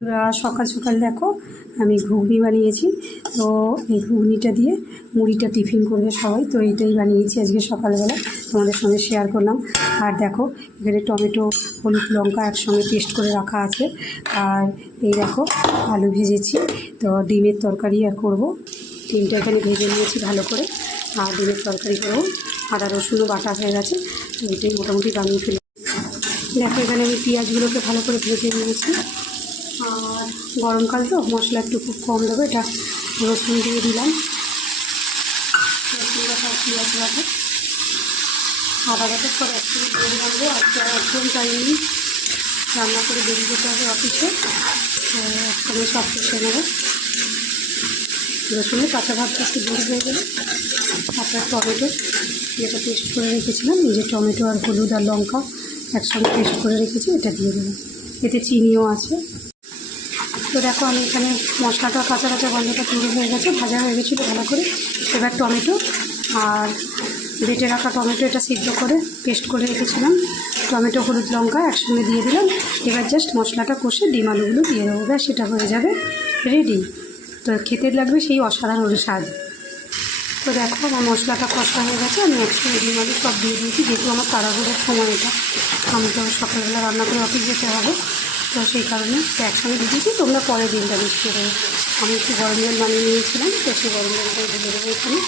সকাল সকাল দেখো আমি ঘুগনি বানিয়েছি। তো এই ঘুগনিটা দিয়ে মুড়িটা টিফিন করবে সবাই, তো এইটাই বানিয়েছি আজকে সকালবেলা, তোমাদের সঙ্গে শেয়ার করলাম। আর দেখো এখানে টমেটো, হলুদ, লঙ্কা একসঙ্গে পেস্ট করে রাখা আছে। আর এই দেখো আলু ভেজেছি, তো ডিমের তরকারি আর করবো। ডিমটা এখানে ভেজে নিয়েছি ভালো করে, আর ডিমের তরকারি করবো। আদা রসুনও বাটা হয়ে গেছে, তো এটাই মোটামুটি বানিয়ে ফেলি। দেখো এখানে আমি পেঁয়াজগুলোকে ভালো করে ভেজে নিয়েছি। আর গরমকাল তো মশলা একটু খুব কম দেবো, এটা রসুন দিয়ে দিলাম, রসুন বাটা, পেঁয়াজ বাটা, আদা বাটা সব একসঙ্গে দিয়ে দিলাম। আজকে একদম টাইম রান্না করে বেরিয়ে যেতে হবে অফিসে, তো একসঙ্গে সব কষে নেবো। রসুনের কাঁচা ভাবটা একটু দূর হয়ে গেলে তারপর টমেটো যেটা পেস্ট করে রেখেছিলাম, এই যে টমেটো আর হলুদ আর লঙ্কা একসঙ্গে পেস্ট করে রেখেছি, এটা দিয়ে দেবো। এতে চিনিও আছে। তো দেখো আমি এখানে মশলাটা কাঁচা কাঁচা গন্ধটা তৈরি হয়ে গেছে, ভাজা হয়ে গেছিলো ভালো করে। এবার টমেটো আর বেটে রাখা টমেটো, এটা সিদ্ধ করে পেস্ট করে রেখেছিলাম, টমেটো, হলুদ, লঙ্কা একসঙ্গে দিয়ে দিলাম। এবার জাস্ট মশলাটা কষে ডিম আলুগুলো দিয়ে দেবো, ব্যাস সেটা হয়ে যাবে রেডি। তো খেতে লাগবে সেই অসাধারণ স্বাদ। তো দেখো আমার মশলাটা কষা হয়ে গেছে, আমি একসঙ্গে ডিম আলু সব দিয়ে দিয়েছি, যেহেতু আমার তাড়াহুড়োর সময় এটা, আমি তো সকালবেলা রান্না করে অফিস যেতে হবে, তো সেই কারণে একসঙ্গে দিয়ে দিয়েছি। তোমরা পরে ডিমটা মিশিয়ে দেবো। আমি একটু গরম জল বানিয়ে নিয়েছিলাম, তো সেই গরম জলটা ঢেলে দেবো এখানে।